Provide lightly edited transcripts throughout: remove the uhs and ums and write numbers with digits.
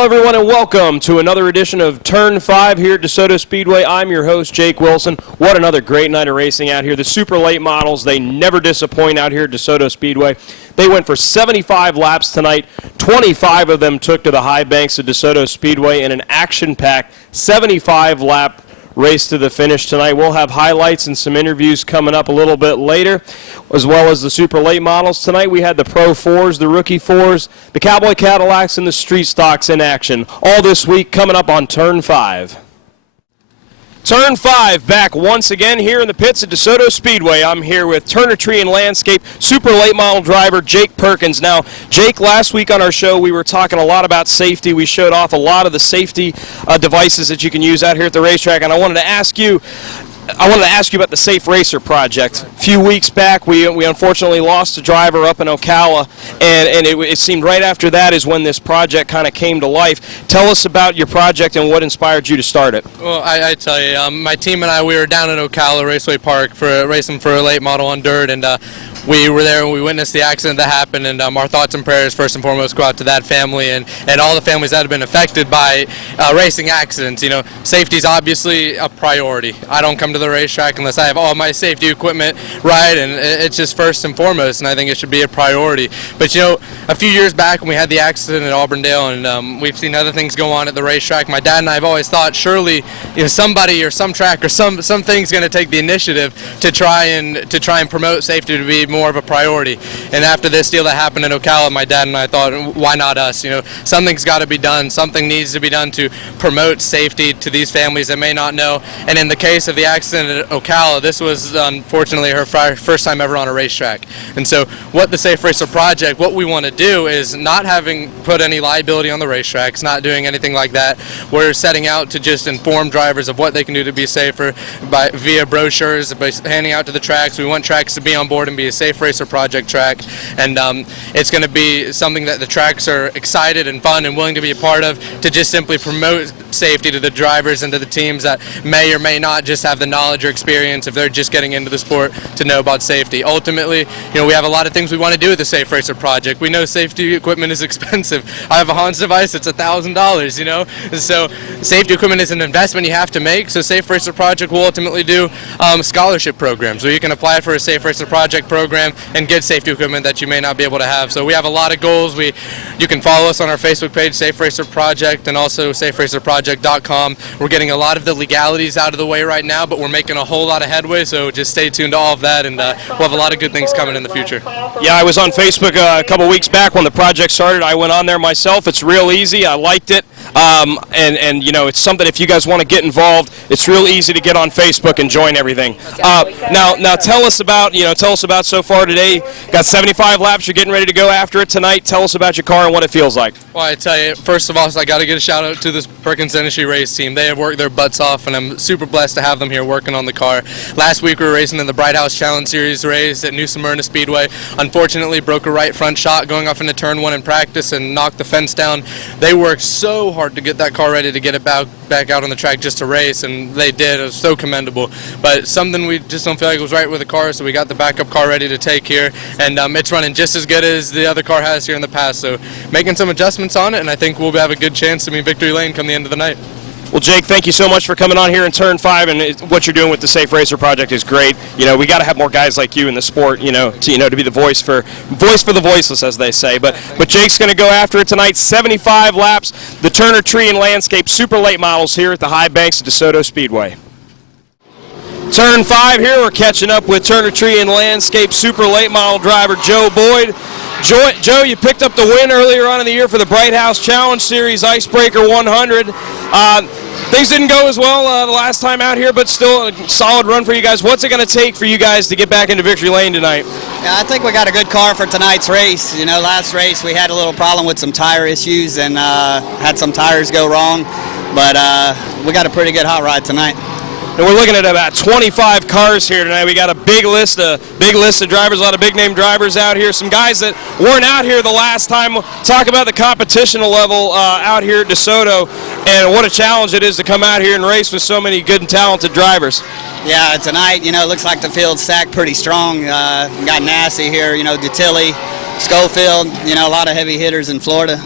Hello, everyone, and welcome to another edition of Turn 5 here at Desoto Speedway. I'm your host, Jake Wilson. What another great night of racing out here. The super late models, they never disappoint out here at Desoto Speedway. They went for 75 laps tonight. 25 of them took to the high banks of Desoto Speedway in an action-packed 75-lap race to the finish tonight. We'll have highlights and some interviews coming up a little bit later, as well as the super late models. Tonight we had the Pro 4s, the Rookie 4s, the Cowboy Cadillacs, and the Street Stocks in action. All this week coming up on Turn 5. Turn 5 back once again here in the pits at Desoto Speedway. I'm here with Turner Tree and Landscape super late model driver Jake Perkins. Now, Jake, last week on our show we were talking a lot about safety. We showed off a lot of the safety devices that you can use out here at the racetrack, and I wanted to ask you about the Safe Racer project. A few weeks back, we unfortunately lost a driver up in Ocala, and it seemed right after that is when this project kind of came to life. Tell us about your project and what inspired you to start it. Well, I tell you, my team and I, we were down in Ocala Raceway Park racing for a late model on dirt, and we were there and we witnessed the accident that happened, and our thoughts and prayers first and foremost go out to that family and all the families that have been affected by racing accidents. You know, safety is obviously a priority. I don't come to the racetrack unless I have all my safety equipment right, and it's just first and foremost, and I think it should be a priority. But you know, a few years back when we had the accident at Auburndale, and we've seen other things go on at the racetrack, my dad and I have always thought surely, you know, somebody or some track or something's going to take the initiative to try and promote safety to be more of a priority. And after this deal that happened in Ocala, my dad and I thought, why not us? You know, something's got to be done. Something needs to be done to promote safety to these families that may not know. And in the case of the accident at Ocala, this was unfortunately her first time ever on a racetrack. And so what the Safe Racer project, what we want to do is not having put any liability on the racetracks, not doing anything like that. We're setting out to just inform drivers of what they can do to be safer via brochures, by handing out to the tracks. We want tracks to be on board and be a Safe Racer project track, and it's going to be something that the tracks are excited and fun and willing to be a part of, to just simply promote safety to the drivers and to the teams that may or may not just have the knowledge or experience, if they're just getting into the sport, to know about safety. Ultimately, you know, we have a lot of things we want to do with the Safe Racer project. We know safety equipment is expensive. I have a Hans device, it's $1,000, you know, so safety equipment is an investment you have to make. So Safe Racer project will ultimately do scholarship programs where you can apply for a Safe Racer project program and get safety equipment that you may not be able to have. So we have a lot of goals. You can follow us on our Facebook page, Safe Racer Project, and also SafeRacerProject.com. We're getting a lot of the legalities out of the way right now, but we're making a whole lot of headway, so just stay tuned to all of that, and we'll have a lot of good things coming in the future. Yeah, I was on Facebook a couple weeks back when the project started. I went on there myself. It's real easy. I liked it. And you know, it's something, if you guys want to get involved, it's real easy to get on Facebook and join everything. Now tell us about so far today. Got 75 laps. You're getting ready to go after it tonight. Tell us about your car and what it feels like. Well, I tell you, first of all, I got to give a shout out to this Perkins Industry race team. They have worked their butts off, and I'm super blessed to have them here working on the car. Last week we were racing in the Bright House Challenge Series race at New Smyrna Speedway. Unfortunately, broke a right front shot going off into turn 1 in practice and knocked the fence down. They worked so hard to get that car ready to get it back out on the track just to race, and they did. It was so commendable. But something we just don't feel like was right with the car, so we got the backup car ready to take here, and it's running just as good as the other car has here in the past. So making some adjustments on it, and I think we'll have a good chance to meet victory lane come the end of the night. Well, Jake, thank you so much for coming on here in Turn 5, and what you're doing with the Safe Racer project is great. You know, we got to have more guys like you in the sport, to be the voice for the voiceless, as they say. But Jake's going to go after it tonight. 75 laps, the Turner Tree and Landscape super late models here at the high banks of Desoto Speedway. Turn 5 here, we're catching up with Turner Tree and Landscape super late model driver Joe Boyd. Joe, you picked up the win earlier on in the year for the Bright House Challenge Series Icebreaker 100. Things didn't go as well the last time out here, but still a solid run for you guys. What's it going to take for you guys to get back into victory lane tonight? Yeah, I think we got a good car for tonight's race. You know, last race we had a little problem with some tire issues and had some tires go wrong, but we got a pretty good hot rod tonight. And we're looking at about 25 cars here tonight. We got a big list of drivers, a lot of big-name drivers out here. Some guys that weren't out here the last time. Talk about the competition level out here at Desoto, and what a challenge it is to come out here and race with so many good and talented drivers. Yeah, tonight, it looks like the field's stacked pretty strong. Got Nasty here, Dutilli, Schofield, a lot of heavy hitters in Florida.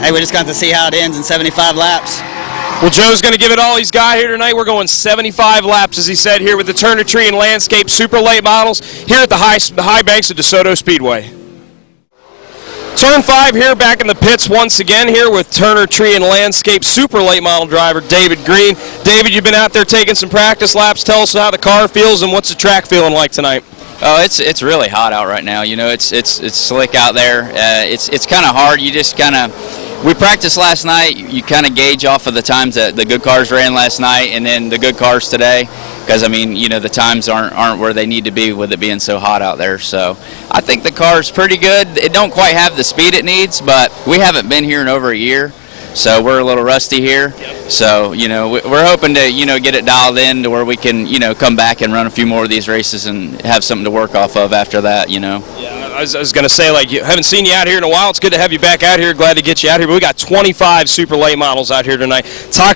hey, we just got to see how it ends in 75 laps. Well, Joe's going to give it all he's got here tonight. We're going 75 laps, as he said, here with the Turner Tree and Landscape Super Late Models here at the high banks of Desoto Speedway. Turn 5 here back in the pits once again here with Turner Tree and Landscape Super Late Model driver David Green. David, you've been out there taking some practice laps. Tell us how the car feels and what's the track feeling like tonight. Oh, it's really hot out right now. You know, it's slick out there. It's kind of hard. You just kind of, we practiced last night. You kind of gauge off of the times that the good cars ran last night and then the good cars today. Because, I mean, you know, the times aren't where they need to be with it being so hot out there. So I think the car's pretty good. It don't quite have the speed it needs, but we haven't been here in over a year. So we're a little rusty here. So, you know, we're hoping to, you know, get it dialed in to where we can, you know, come back and run a few more of these races and have something to work off of after that, you know. Yeah, I was going to say, like, you haven't seen you out here in a while. It's good to have you back out here. Glad to get you out here. But we got 25 super late models out here tonight.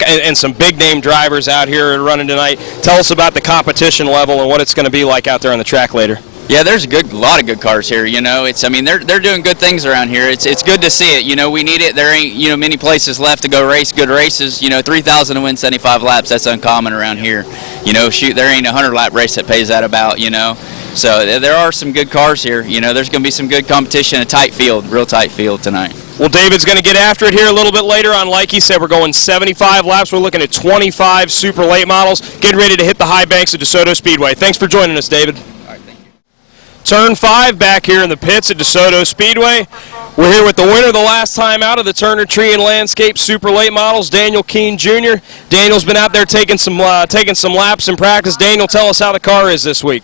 And some big name drivers out here running tonight. Tell us about the competition level and what it's going to be like out there on the track later. Yeah, there's a lot of good cars here. You know, I mean, they're doing good things around here. It's good to see it. You know, we need it. There ain't, you know, many places left to go race good races. You know, 3,000 to win 75 laps. That's uncommon around here. You know, shoot, there ain't a 100-lap race that pays that about. You know, so there are some good cars here. You know, there's going to be some good competition. A tight field, real tight field tonight. Well, David's going to get after it here a little bit later on. Like he said, we're going 75 laps. We're looking at 25 super late models. Getting ready to hit the high banks of Desoto Speedway. Thanks for joining us, David. Turn 5 back here in the pits at Desoto Speedway. We're here with the winner the last time out of the Turner Tree and Landscape Super Late Models, Daniel Keene Jr. Daniel's been out there taking some laps in practice. Daniel, tell us how the car is this week.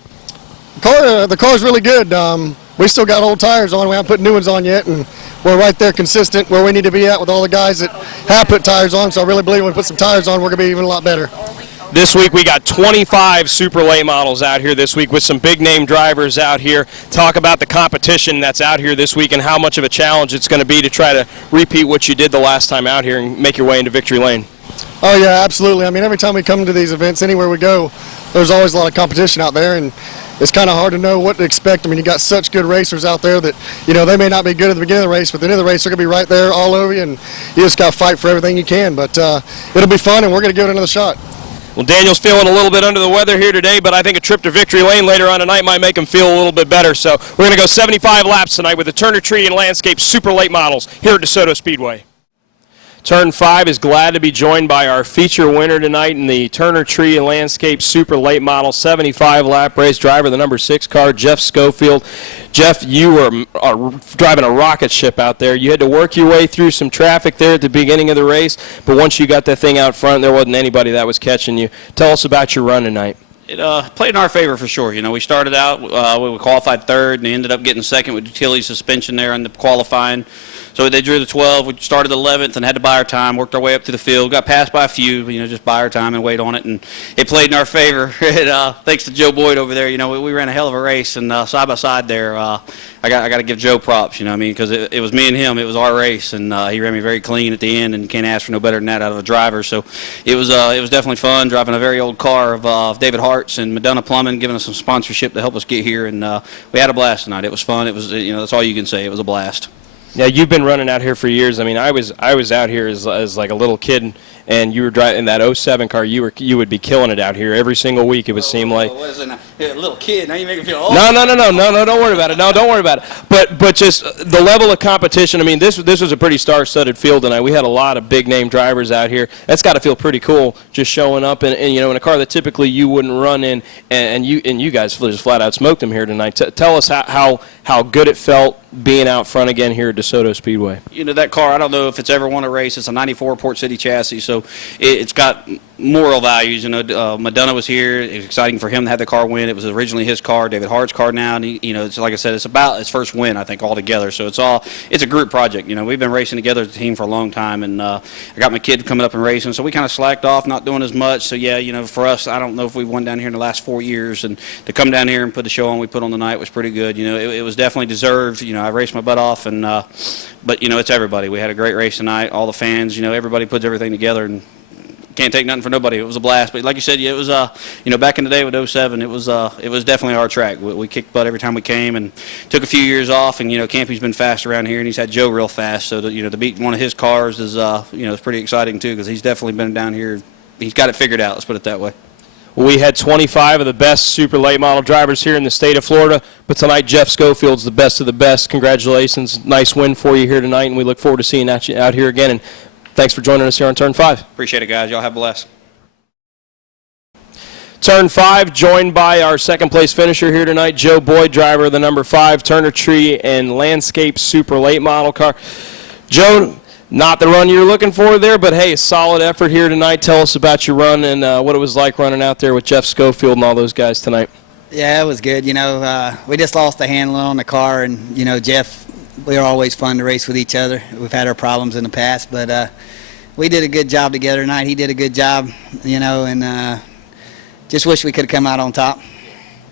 The car's really good. We still got old tires on. We haven't put new ones on yet, and we're right there consistent where we need to be at with all the guys that have put tires on. So I really believe when we put some tires on, we're going to be even a lot better. This week we got 25 super late models out here this week with some big name drivers out here. Talk about the competition that's out here this week and how much of a challenge it's going to be to try to repeat what you did the last time out here and make your way into victory lane. Oh yeah, absolutely. I mean, every time we come to these events, anywhere we go, there's always a lot of competition out there, and it's kind of hard to know what to expect. I mean, you got such good racers out there that, you know, they may not be good at the beginning of the race, but at the end of the race, they're going to be right there all over you, and you just got to fight for everything you can. But it'll be fun, and we're going to give it another shot. Well, Daniel's feeling a little bit under the weather here today, but I think a trip to victory lane later on tonight might make him feel a little bit better. So we're going to go 75 laps tonight with the Turner Tree and Landscape Super Late Models here at Desoto Speedway. Turn 5 is glad to be joined by our feature winner tonight in the Turner Tree and Landscape Super Late Model 75 lap race driver, the number 6 car, Jeff Schofield. Jeff, you were driving a rocket ship out there. You had to work your way through some traffic there at the beginning of the race, but once you got that thing out front, there wasn't anybody that was catching you. Tell us about your run tonight. It played in our favor for sure. You know, we started out, we qualified third, and ended up getting second with utility suspension there in the qualifying. So they drew the 12. We started 11th and had to buy our time, worked our way up to the field, got passed by a few, you know, just buy our time and wait on it. And it played in our favor. Thanks to Joe Boyd over there, you know, we ran a hell of a race. And side by side there, I got to give Joe props, you know what I mean, because it was me and him. It was our race, and he ran me very clean at the end, and can't ask for no better than that out of a driver. So it was definitely fun driving a very old car of David Hart's and Madonna Plumbing, giving us some sponsorship to help us get here. And we had a blast tonight. It was fun. It was, you know, that's all you can say. It was a blast. Yeah, you've been running out here for years. I mean, I was out here as like a little kid, and you were driving that 07 car. You would be killing it out here every single week. It would seem like. A little kid. Now you make me feel old. No. Don't worry about it. No, don't worry about it. But just the level of competition. I mean, this was a pretty star-studded field tonight. We had a lot of big-name drivers out here. That's got to feel pretty cool, just showing up and you know, in a car that typically you wouldn't run in, and you guys just flat out smoked them here tonight. Tell us how good it felt being out front again here at DeSoto Speedway. You know, that car, I don't know if it's ever won a race. It's a 94 Port City chassis, so it's got moral values. You know, Madonna was here. It was exciting for him to have the car win. It was originally his car, David Hart's car now. And he, you know, it's like I said, it's about his first win, I think, altogether. So it's a group project. You know, we've been racing together as a team for a long time, and I got my kid coming up and racing, so we kind of slacked off, not doing as much. So yeah, you know, for us, I don't know if we've won down here in the last 4 years, and to come down here and put the show on we put on the night was pretty good. You know, it was definitely deserved. You know, I raced my butt off, and but you know, it's everybody. We had a great race tonight. All the fans, you know, everybody puts everything together and can't take nothing for nobody. It was a blast. But like you said, yeah, it was back in the day with '07, it was definitely our track. We kicked butt every time we came, and took a few years off. And Campy's been fast around here, and he's had Joe real fast. So to beat one of his cars is is pretty exciting too, because he's definitely been down here. He's got it figured out. Let's put it that way. We had 25 of the best super late model drivers here in the state of Florida, but tonight Jeff Schofield's the best of the best. Congratulations. Nice win for you here tonight, and we look forward to seeing you out here again. And thanks for joining us here on Turn 5. Appreciate it, guys. Y'all have a blast. Turn 5, joined by our second place finisher here tonight, Joe Boyd, driver of the number 5 Turner Tree and Landscape super late model car. Joe, not the run you're looking for there, but hey, a solid effort here tonight. Tell us about your run and what it was like running out there with Jeff Schofield and all those guys tonight. Yeah, it was good. We just lost the handling on the car, and Jeff, we are always fun to race with each other. We've had our problems in the past, but we did a good job together tonight. He did a good job, and just wish we could have come out on top.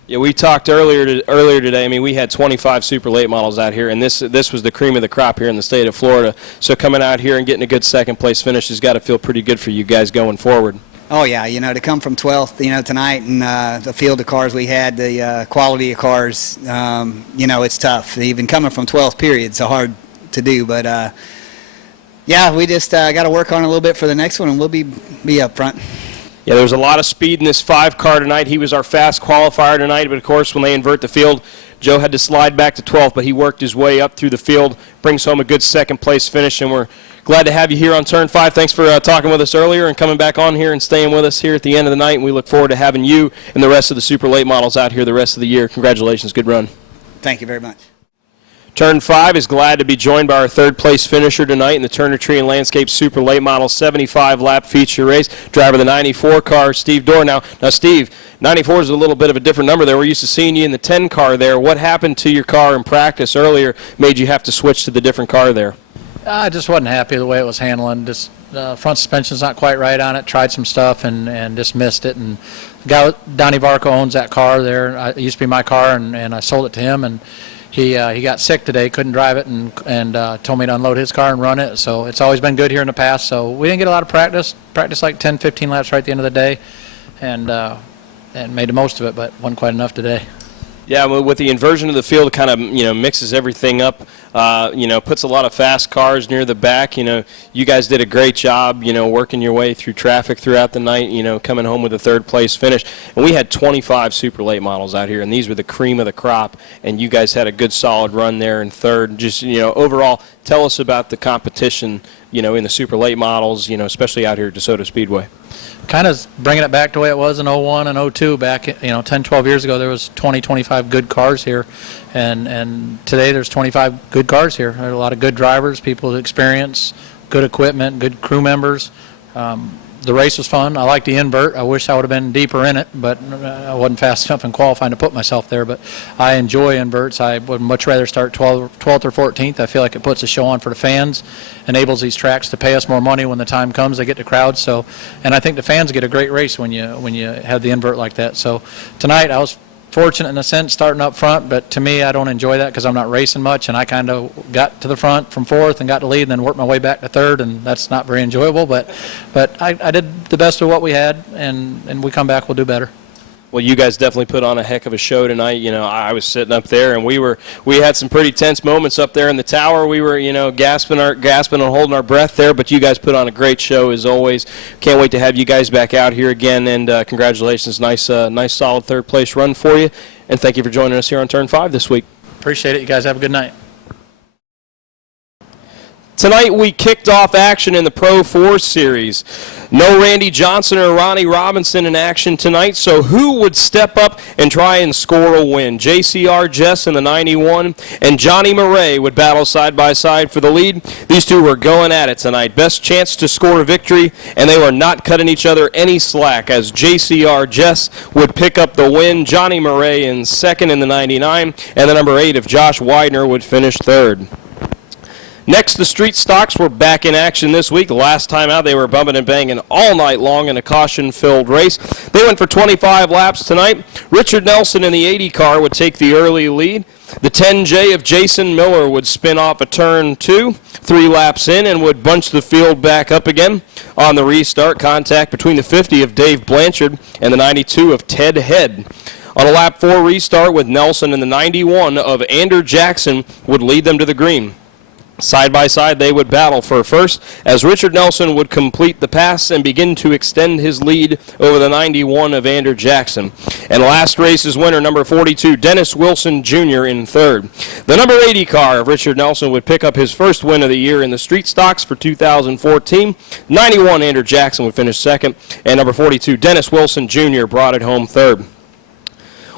Yeah, we talked earlier today. I mean, we had 25 super late models out here, and this was the cream of the crop here in the state of Florida. So coming out here and getting a good second place finish has got to feel pretty good for you guys going forward. Oh yeah, to come from 12th, tonight, and the field of cars we had, the quality of cars, it's tough. Even coming from 12th period, it's hard to do. But yeah, we just got to work on it a little bit for the next one, and we'll be up front. Yeah, there was a lot of speed in this 5 car tonight. He was our fast qualifier tonight, but of course when they invert the field, Joe had to slide back to 12th, but he worked his way up through the field, brings home a good second place finish, and we're glad to have you here on Turn 5. Thanks for talking with us earlier and coming back on here and staying with us here at the end of the night, and we look forward to having you and the rest of the super late models out here the rest of the year. Congratulations. Good run. Thank you very much. Turn 5 is glad to be joined by our third place finisher tonight in the Turner Tree and Landscape Super Late Model 75 lap feature race. Driver of the 94 car, Steve Dorr. Now Steve, 94 is a little bit of a different number there. We're used to seeing you in the 10 car there. What happened to your car in practice earlier made you have to switch to the different car there? I just wasn't happy the way it was handling. Just front suspension's not quite right on it. Tried some stuff and just missed it. And the guy, Donnie Varco, owns that car there. It used to be my car, and I sold it to him. And he got sick today, couldn't drive it, and told me to unload his car and run it. So it's always been good here in the past. So we didn't get a lot of practice like 10, 15 laps right at the end of the day, and made the most of it, but wasn't quite enough today. Yeah, well, with the inversion of the field, it kind of mixes everything up. Puts a lot of fast cars near the back. You guys did a great job. Working your way through traffic throughout the night. Coming home with a third place finish. And we had 25 super late models out here, and these were the cream of the crop. And you guys had a good solid run there in third. Just overall, tell us about the competition. In the super late models. Especially out here at Desoto Speedway. Kind of bringing it back to the way it was in 01 and 02 back 10, 12 years ago. There was 20, 25 good cars here, and today there's 25 good cars here. There are a lot of good drivers, people with experience, good equipment, good crew members. The race was fun. I liked the invert. I wish I would have been deeper in it, but I wasn't fast enough in qualifying to put myself there. But I enjoy inverts. I would much rather start 12th or 14th. I feel like it puts a show on for the fans, enables these tracks to pay us more money when the time comes. They get the crowds. And I think the fans get a great race when you have the invert like that. So tonight I was fortunate in a sense starting up front, but to me I don't enjoy that because I'm not racing much, and I kind of got to the front from 4th and got to lead and then worked my way back to 3rd, and that's not very enjoyable, but I did the best of what we had, and we come back, we'll do better. Well, you guys definitely put on a heck of a show tonight. I was sitting up there, and we had some pretty tense moments up there in the tower. We were, gasping and holding our breath there, but you guys put on a great show as always. Can't wait to have you guys back out here again, and congratulations. Nice solid third place run for you, and thank you for joining us here on Turn 5 this week. Appreciate it. You guys have a good night. Tonight we kicked off action in the Pro 4 Series. No Randy Johnson or Ronnie Robinson in action tonight, so who would step up and try and score a win? JCR Jess in the 91 and Johnny Murray would battle side by side for the lead. These two were going at it tonight. Best chance to score a victory, and they were not cutting each other any slack as JCR Jess would pick up the win. Johnny Murray in second in the 99, and the number 8 of Josh Widener would finish third. Next, the street stocks were back in action this week. The last time out, they were bumping and banging all night long in a caution-filled race. They went for 25 laps tonight. Richard Nelson in the 80 car would take the early lead. The 10J of Jason Miller would spin off a turn 2, 3 laps in, and would bunch the field back up again. On the restart, contact between the 50 of Dave Blanchard and the 92 of Ted Head. On a lap 4 restart with Nelson and the 91 of Ander Jackson would lead them to the green. Side by side, they would battle for first as Richard Nelson would complete the pass and begin to extend his lead over the 91 of Ander Jackson. And last race's winner, number 42, Dennis Wilson Jr. in third. The number 80 car of Richard Nelson would pick up his first win of the year in the street stocks for 2014. 91 Ander Jackson would finish second, and number 42, Dennis Wilson Jr. brought it home third.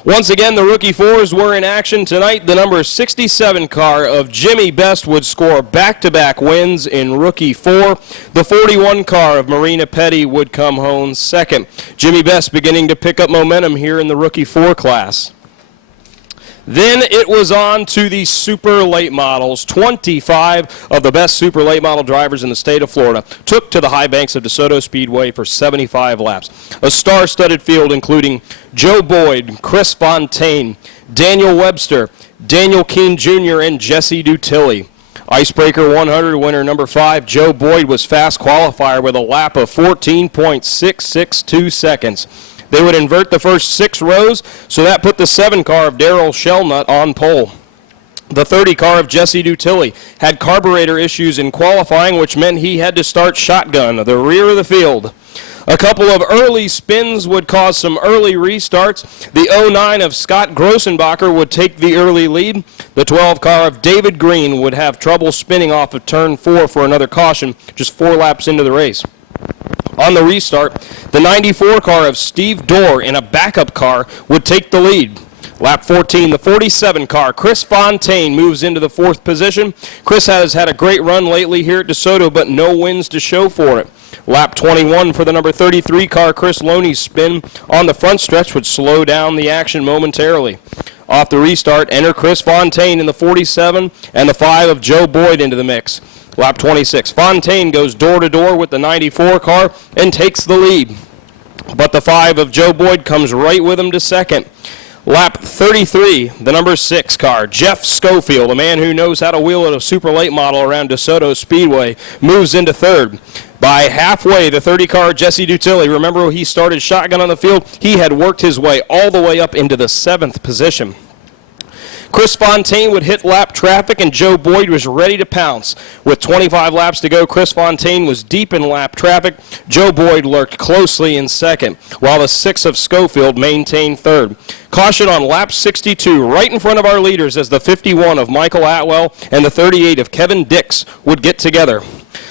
Once again, the rookie fours were in action tonight. The number 67 car of Jimmy Best would score back-to-back wins in rookie 4. The 41 car of Marina Petty would come home second. Jimmy Best beginning to pick up momentum here in the rookie 4 class. Then it was on to the super late models. 25 of the best super late model drivers in the state of Florida took to the high banks of Desoto Speedway for 75 laps. A star-studded field including Joe Boyd, Chris Fontaine, Daniel Webster, Daniel Keene Jr., and Jesse Dutilli. Icebreaker 100 winner number 5, Joe Boyd, was fast qualifier with a lap of 14.662 seconds. They would invert the first 6 rows, so that put the 7 car of Daryl Shellnut on pole. The 30 car of Jesse Dutilli had carburetor issues in qualifying, which meant he had to start shotgun, the rear of the field. A couple of early spins would cause some early restarts. The 09 of Scott Grossenbacher would take the early lead. The 12 car of David Green would have trouble spinning off of turn 4 for another caution, just 4 laps into the race. On the restart, the 94 car of Steve Dorr in a backup car would take the lead. Lap 14, the 47 car, Chris Fontaine, moves into the 4th position. Chris has had a great run lately here at DeSoto, but no wins to show for it. Lap 21 for the number 33 car, Chris Loney's spin on the front stretch would slow down the action momentarily. Off the restart, enter Chris Fontaine in the 47 and the 5 of Joe Boyd into the mix. Lap 26, Fontaine goes door-to-door with the 94 car and takes the lead. But the 5 of Joe Boyd comes right with him to second. Lap 33, the number 6 car, Jeff Schofield, a man who knows how to wheel at a super late model around DeSoto Speedway, moves into third. By halfway, the 30 car, Jesse Dutilli, remember he started shotgun on the field, he had worked his way all the way up into the 7th position. Chris Fontaine would hit lap traffic, and Joe Boyd was ready to pounce. With 25 laps to go, Chris Fontaine was deep in lap traffic. Joe Boyd lurked closely in second, while the 6 of Schofield maintained third. Caution on lap 62, right in front of our leaders, as the 51 of Michael Atwell and the 38 of Kevin Dix would get together.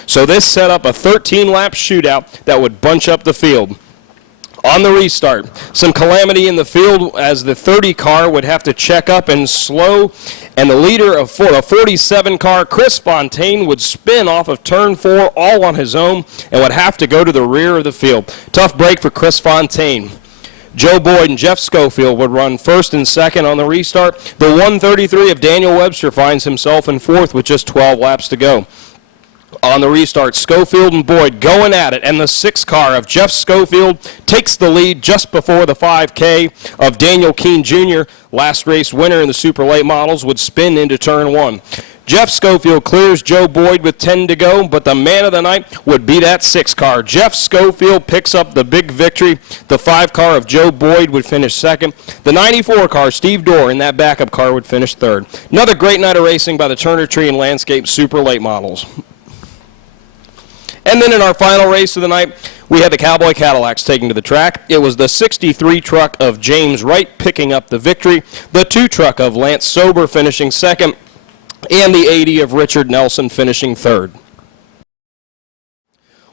So this set up a 13-lap shootout that would bunch up the field. On the restart, some calamity in the field as the 30 car would have to check up and slow, and the leader of the 47 car, Chris Fontaine, would spin off of turn 4 all on his own and would have to go to the rear of the field. Tough break for Chris Fontaine. Joe Boyd and Jeff Schofield would run first and second on the restart. The 133 of Daniel Webster finds himself in 4th with just 12 laps to go. On the restart, Schofield and Boyd going at it, and the 6 car of Jeff Schofield takes the lead just before the 5K of Daniel Keene Jr., last race winner in the super late models, would spin into turn 1. Jeff Schofield clears Joe Boyd with 10 to go, but the man of the night would be that 6 car. Jeff Schofield picks up the big victory. The 5 car of Joe Boyd would finish second. The 94 car, Steve Dorr, in that backup car would finish third. Another great night of racing by the Turner Tree and Landscape super late models. And then in our final race of the night, we had the Cowboy Cadillacs taking to the track. It was the 63 truck of James Wright picking up the victory, the 2 truck of Lance Sober finishing second, and the 80 of Richard Nelson finishing third.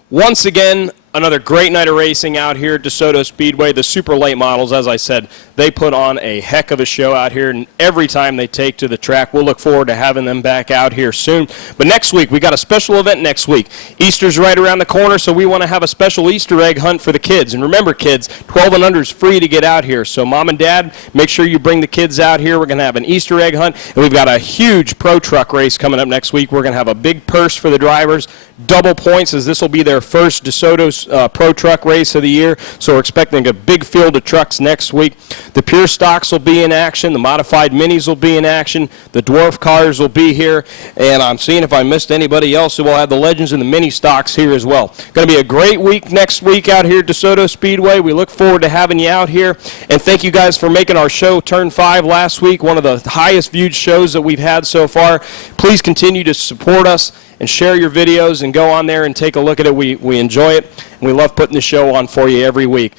Once again, Another great night of racing out here at Desoto Speedway. The super late models, as I said, they put on a heck of a show out here, and every time they take to the track, we'll look forward to having them back out here soon. But next week, we got a special event next week. Easter's right around the corner, so we want to have a special Easter egg hunt for the kids. And remember, kids, 12 and under is free to get out here. So Mom and Dad, make sure you bring the kids out here. We're going to have an Easter egg hunt, and we've got a huge pro truck race coming up next week. We're going to have a big purse for the drivers, double points, as this will be their first DeSoto's pro truck race of the year. So we're expecting a big field of trucks next week. The pure stocks will be in action. The modified minis will be in action. The dwarf cars will be here. And I'm seeing if I missed anybody else, so we'll have the legends and the mini stocks here as well. Going to be a great week next week out here at DeSoto Speedway. We look forward to having you out here. And thank you guys for making our show Turn 5 last week, one of the highest viewed shows that we've had so far. Please continue to support us and share your videos and go on there and take a look at it. We enjoy it, and we love putting the show on for you every week.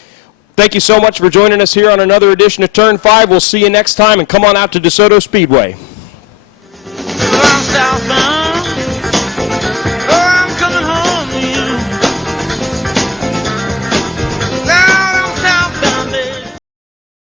Thank you so much for joining us here on another edition of Turn 5. We'll see you next time, and come on out to DeSoto Speedway. Southbound